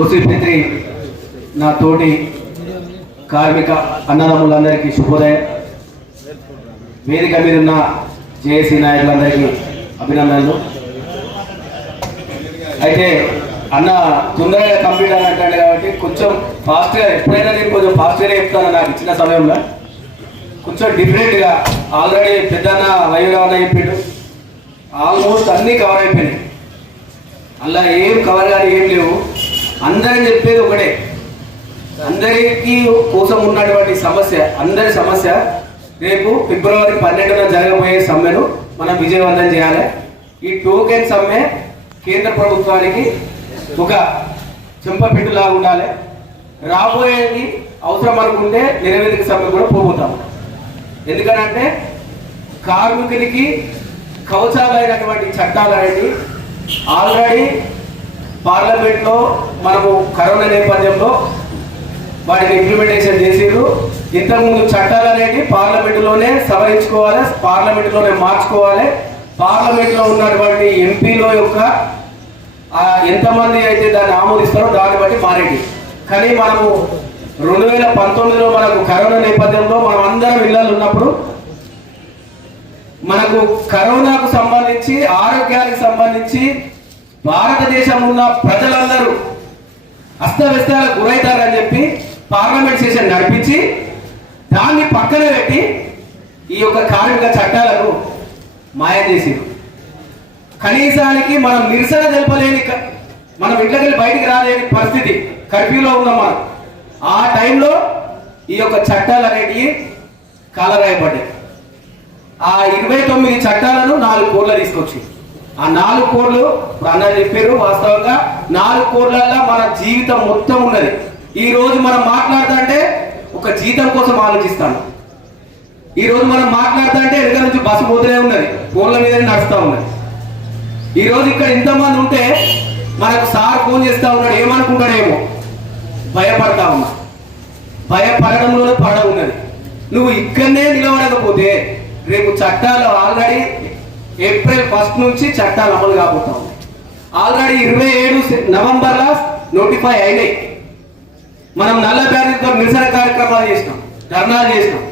ఓసిపిత్రి నా తోటి కార్మిక అన్నదమ్ములందరికీ శుభోదయం. వేదిక మీద ఉన్న జేఏసీ నాయకులందరికీ అభినందనలు. అయితే అన్న తొందరగా కంప్లీట్ అని అంటాడు కాబట్టి కొంచెం ఫాస్ట్గా, ఎప్పుడైనా నేను కొంచెం ఫాస్ట్గానే చెప్తాను. నాకు ఇచ్చిన సమయంలో కొంచెం డిఫరెంట్గా, ఆల్రెడీ పెద్దన్న వైరావన్న చెప్పిండు, ఆల్మోస్ట్ అన్నీ కవర్ అయిపోయినాయి. అలా ఏం కవర్ కానీ ఏం లేవు. అందరం చెప్పేది ఒకటే, అందరికీ కోసం ఉన్నటువంటి సమస్య, అందరి సమస్య రేపు ఫిబ్రవరి 12న జరగబోయే సమ్మెను మనం విజయవంతం చేయాలి. ఈ టోకెన్ సమ్మె కేంద్ర ప్రభుత్వానికి ఒక చెంపపెట్టులాగా ఉండాలి. రాబోయేది అవసరం అనుకుంటే నిరవేదిక సమ్మె కూడా పోతాం. ఎందుకంటే కార్మికునికి కవచాలైనటువంటి చట్టాలు అనేది ఆల్రెడీ పార్లమెంట్లో మనము కరోనా నేపథ్యంలో వాటిని ఇంప్లిమెంటేషన్ చేసిరు. ఇంతకుముందు చట్టాలు అనేవి పార్లమెంటులోనే సవరించుకోవాలి, పార్లమెంటులోనే మార్చుకోవాలి. పార్లమెంట్లో ఉన్నటువంటి ఎంపీల యొక్క ఎంతమంది అయితే దాన్ని ఆమోదిస్తారో దాన్ని బట్టి మారేది. కానీ మనము 2019లో మనకు కరోనా నేపథ్యంలో మనం అందరం ఇళ్ళల్లో ఉన్నప్పుడు మనకు కరోనాకు సంబంధించి, ఆరోగ్యానికి సంబంధించి భారతదేశంలో ఉన్న ప్రజలందరూ అస్తవ్యస్తాలకు గురవుతారని చెప్పి పార్లమెంట్ సెషన్ నడిపించి దాన్ని పక్కన పెట్టి ఈ యొక్క కార్మిక చట్టాలను మాయ చేసింది. కనీసానికి మనం నిరసన తెలపలేని, మనం ఇంట్లోకి బయటికి రాలేని పరిస్థితి, కర్ఫ్యూలో ఉన్నాం మనం. ఆ టైంలో ఈ యొక్క చట్టాలు అనేటివి కాలరాయబడ్డాయి. ఆ 29 చట్టాలను 4 కోడ్లు తీసుకొచ్చి, ఆ 4 కోడ్లు అన్న చెప్పారు. వాస్తవంగా 4 కోడ్లలో మన జీవితం మొత్తం ఉన్నది. ఈ రోజు మనం మాట్లాడుతుంటే ఒక జీతం కోసం ఆలోచిస్తాను. ఈ రోజు మనం మాట్లాడుతుంటే వెనక నుంచి బస్సు పోతూనే ఉన్నది, ఫోన్ల మీదనే నడుస్తూ ఉన్నది. ఈ రోజు ఇక్కడ ఇంతమంది ఉంటే మనకు సార్ ఫోన్ చేస్తూ ఉన్నాడు, ఏమనుకుంటాడేమో భయపడతా ఉన్నా. భయపడడంలోనే పడడం ఉన్నది. నువ్వు ఇక్కడనే నిలబడకపోతే రేపు చట్టాలు ఆల్రెడీ ఏప్రిల్ 1 నుంచి చట్టాలు అమలు కాబోతా ఉన్నాయి. ఆల్రెడీ 27 నవంబర్లో నోటిఫై అయినాయి. మనం నల్ల బ్యానర్తో నిరసన కార్యక్రమాలు చేసినాం, ధర్నాలు చేసినాం.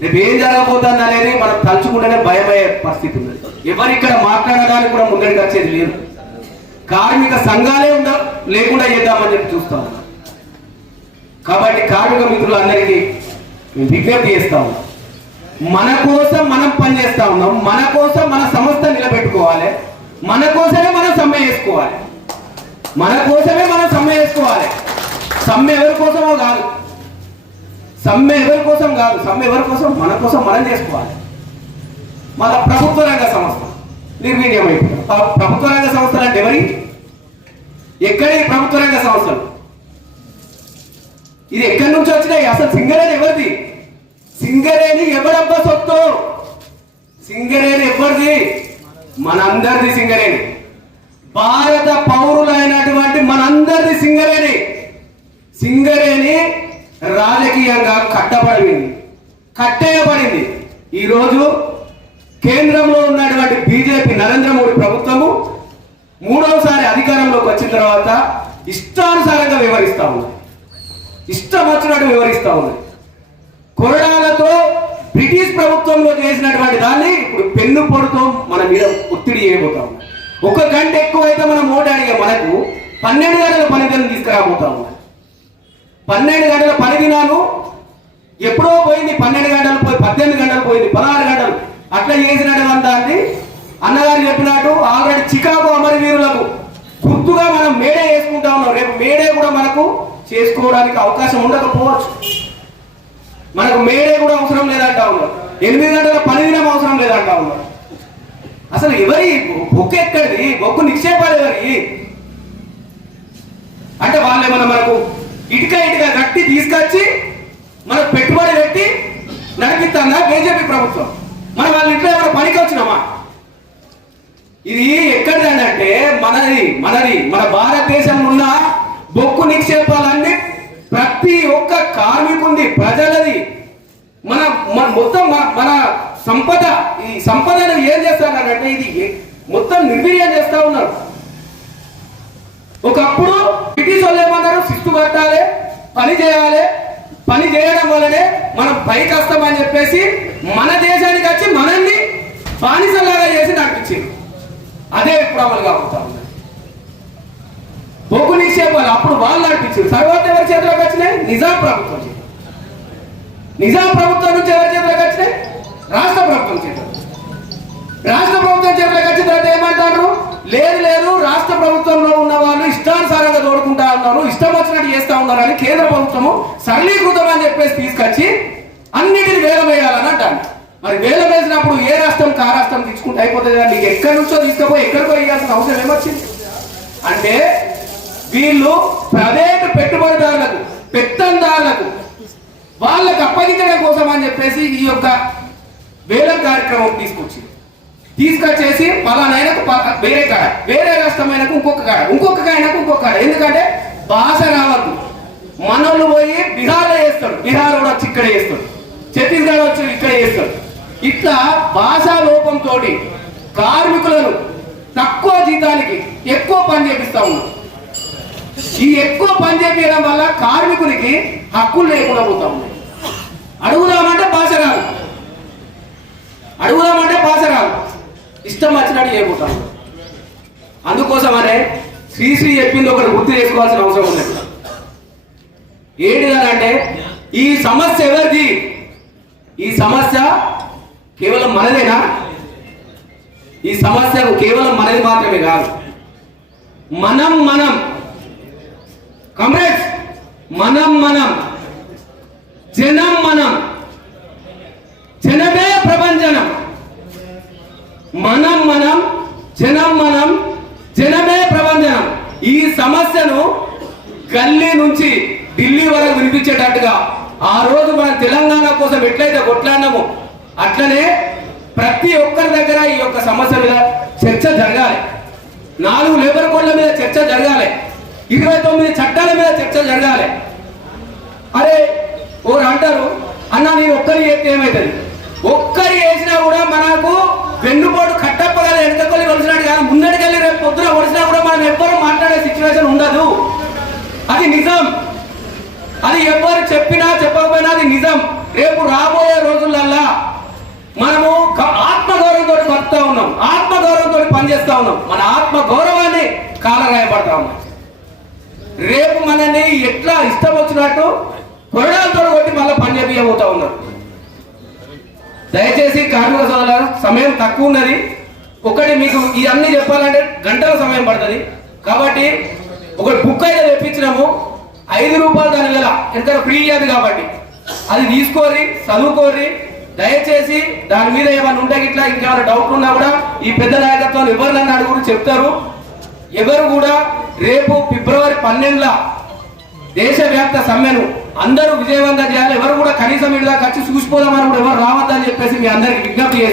రేపు ఏం జరగబోతుంది అనేది మనం తలుచుకుంటేనే భయమయ్యే పరిస్థితి ఉంది. ఎవరిక్కడ మాట్లాడడానికి కూడా ముందరికి వచ్చేది లేదు. కార్మిక సంఘాలే లేకుండా చేద్దామని చెప్పి చూస్తా ఉన్నాం. కాబట్టి కార్మిక మిత్రులందరికీ విజ్ఞప్తి చేస్తా ఉన్నాం, మన కోసం మనం పనిచేస్తా ఉన్నాం. మన కోసం మన సంస్థ నిలబెట్టుకోవాలి. మన కోసమే మనం సమ్మె చేసుకోవాలి. మన కోసమే మనం సమ్మె చేసుకోవాలి. సమ్మె ఎవరి కోసమో కాదు, సమ్మె ఎవరి కోసం కాదు, సమ్మె ఎవరి కోసం, మన కోసం మనం చేసుకోవాలి. మన ప్రభుత్వ రంగ సంస్థ నిర్వీర్యం అయిపోయింది. ప్రభుత్వ రంగ సంస్థలు అంటే ఎవరి, ఎక్కడి ప్రభుత్వ రంగ సంస్థలు? ఇది ఎక్కడి నుంచి వచ్చినాయి? అసలు సింగరేణి ఎవరిది? సింగరేణి ఎవరబ్బా సొత్తు? సింగరేణి ఎవరిది? మనందరిది సింగరేణి. భారత పౌరులైనటువంటి మనందరిది సింగరేణి. సింగరేణి రాజకీయంగా కట్టేయబడింది. ఈరోజు కేంద్రంలో ఉన్నటువంటి బీజేపీ నరేంద్ర మోడీ ప్రభుత్వము 3వసారి అధికారంలోకి వచ్చిన తర్వాత ఇష్టానుసారంగా వివరిస్తా ఉంది, ఇష్టం వచ్చినట్టు వివరిస్తా ఉంది. కొరడాలతో బ్రిటిష్ ప్రభుత్వంలో చేసినటువంటి దాన్ని ఇప్పుడు పెన్ను పొడితో మన మీద ఒత్తిడి చేయబోతా ఉన్నాం. 1 గంట ఎక్కువైతే మనం ఓటు అడిగే మనకు 12 గంటల పనిదినం తీసుకురాబోతా ఉన్నాం. 12 గంటల పని దినాలు ఎప్పుడో పోయింది. 12 గంటలు పోయి 18 గంటలు పోయింది, 16 గంటలు అట్లా చేసినటువంటి దాన్ని అన్నగారు చెప్పినట్టు ఆల్రెడీ చికాగో అమరవీరులకు గుర్తుగా మనం మేడే చేసుకుంటా ఉన్నాం. రేపు మేడే కూడా మనకు చేసుకోవడానికి అవకాశం ఉండకపోవచ్చు. మనకు మేడే కూడా అవసరం లేదంటా ఉన్నారు. 8 గంటల పని దినం అవసరం లేదంటా ఉన్నారు. అసలు ఎవరి బొక్కు ఎక్కడిది? బొక్కు నిక్షేపాలు ఎవరి? అంటే వాళ్ళు ఏమన్నా మనకు ఇటుక కట్టి తీసుకొచ్చి మనకు పెట్టుబడి పెట్టి నడిపిస్తుందా బీజేపీ ప్రభుత్వం? మన వాళ్ళ ఇంట్లో ఏమైనా పనికి వచ్చినామా? ఇది ఎక్కడిదండి అంటే మనది మన భారతదేశంలో ఉన్న బొక్కు నిక్షేపాలన్నీ ప్రతి ఒక్క కార్మికుడి, ప్రజలది, మన మొత్తం మన సంపద. ఈ సంపదను ఏం చేస్తారంటే ఇది మొత్తం నిర్వీర్యం చేస్తా ఉన్నారు. ఒకప్పుడు బ్రిటిష్ పని చేయాలి, పని చేయడం వల్లనే మనం పైకి వస్తామని చెప్పేసి మన దేశానికి వచ్చి మనల్ని బానిసలాగా చేసి నడిపించింది. అదే ఇప్పుడు అమలు కాబోతా ఉంది. బొగ్గు నిక్షేపాలు అప్పుడు వాళ్ళు నడిపించారు, తర్వాత ఎవరి చేతిలోకి వచ్చినాయి? నిజాం ప్రభుత్వం చేతి. నిజాం ప్రభుత్వం నుంచి ఎవరి చేతిలోకి వచ్చినాయి? రాష్ట్ర ప్రభుత్వం చేతిలో. రాష్ట్ర ప్రభుత్వం చేతిలోకి వచ్చిన తర్వాత ఏమంటారు? లేదు లేదు, రాష్ట్ర ప్రభుత్వంలో ఉన్న వాళ్ళు ఇష్టానుసారంగా తోడుకుంటా ఉన్నారు, ఇష్టం వచ్చినట్టు చేస్తా ఉన్నారు అని కేంద్ర ప్రభుత్వము సరళీకృతం అని చెప్పేసి తీసుకొచ్చి అన్నిటిని వేలం వేయాలని అంటారు. మరి వేలం వేసినప్పుడు ఏ రాష్ట్రం కా రాష్ట్రం తీసుకుంటే అయిపోతుంది కదా, నీకు ఎక్కడి నుంచో తీసుకుపోయి ఎక్కడికో ఇవ్వాల్సిన అవసరం ఏమొచ్చింది? అంటే వీళ్ళు ప్రైవేటు పెట్టుబడిదారులకు, పెత్తందారులకు వాళ్ళకు అప్పగించడం కోసం అని చెప్పేసి ఈ యొక్క వేలం కార్యక్రమం తీసుకొచ్చేసి పలానైనకు వేరే కాడ, వేరే రాష్ట్రమైనకు ఇంకొక కాడ, ఇంకొక ఆయనకు ఇంకొక కాడ. ఎందుకంటే భాష రావద్దు. మనోళ్ళు పోయి బీహార్లో చేస్తాడు, బీహార్ కూడా వచ్చి ఇక్కడ చేస్తాడు, ఛత్తీస్గఢ్ వచ్చి ఇక్కడ చేస్తాడు. ఇట్లా భాషా లోపంతో కార్మికులను తక్కువ జీతానికి ఎక్కువ పని చేపిస్తా ఉన్నారు. ఈ ఎక్కువ పని చేపించడం వల్ల కార్మికునికి హక్కులు లేకుండా పోతా ఉన్నాయి. అడుగుదామంటే భాష రాదు, అడుగుదామంటే భాష రాదు, ఇష్టం వచ్చినట్టు చేయబోతా ఉన్నారు. అందుకోసమనే శ్రీశ్రీ చెప్పింది ఒకటి గుర్తు చేసుకోవాల్సిన అవసరం ఉంది. ఏంటిదంటే ఈ సమస్య ఎవరిది? ఈ సమస్య కేవలం మనదేనా? ఈ సమస్య కేవలం మనది మాత్రమే కాదు. మనం కామ్రేడ్స్, మనం జనం, జనమే ప్రభంజనం. మనం జనం, జనమే ప్రభంజనం. ఈ సమస్యను గల్లీ నుంచి ఢిల్లీ వరకు వినిపించేటట్టుగా ఆ రోజు మనం తెలంగాణ కోసం ఎట్లయితే కొట్లాడినామో అట్లనే ప్రతి ఒక్కరి దగ్గర ఈ యొక్క సమస్య మీద చర్చ జరగాలి. 4 లేబర్ కోడ్ల మీద చర్చ జరగాలి, 29 చట్టాల మీద చర్చ జరగాలి. అరే ఓరు అంటారు, అన్న నేను ఒక్కరి చేస్తే ఏమవుతుంది? ఒక్కరి వేసినా కూడా మనకు వెన్నుపోటు కట్టప్ప కదా, వెనకకొల్లి కొలిసినట్టు కాదు, ముందడికెళ్ళి రేపు పొద్దున కొలిసినా కూడా మనం ఎవ్వరూ మాట్లాడే సిచ్యువేషన్ ఉండదు. అది నిజం. అది ఎవరు చెప్పినా చెప్పకపోయినా అది నిజం. రేపు రాబోయే రోజులల్లా మనము ఆత్మగౌరవంతో బతుకుతా ఉన్నాం, ఆత్మగౌరవంతో పనిచేస్తా ఉన్నాం, మన ఆత్మగౌరవాన్ని కాలరాయబడతా ఉన్నాం. రేపు మనల్ని ఎట్లా ఇష్టం వచ్చినట్టు కొరడాలతో కొట్టి మళ్ళీ పని చేయబోతా ఉన్నారు. దయచేసి కార్మిక సోదరులారా, సమయం తక్కువ ఉన్నది. ఒకటి మీకు ఇవన్నీ చెప్పాలంటే గంటల సమయం పడుతుంది. కాబట్టి ఒక బుక్ అయితే తెప్పించినాము, 5 రూపాయలు దాని వేల ఎంత ఫ్రీ ఇయ్యదు కాబట్టి అది తీసుకోరి, చదువుకోరి. దయచేసి దాని మీద ఏమైనా ఉంటే ఇట్లా ఇంకేమైనా డౌట్లు ఉన్నా కూడా ఈ పెద్ద నాయకత్వాలు ఎవరినన్నా అడుగురు చెప్తారు. ఎవరు కూడా రేపు ఫిబ్రవరి 12 దేశవ్యాప్త సమ్మెను అందరూ విజయవంతం చేయాలి. ఎవరు కూడా కనీసం ఇటు దాకా వచ్చి చూసిపోదామని కూడా ఎవరు రావద్దని చెప్పేసి మీ అందరికి విజ్ఞప్తి చేస్తారు.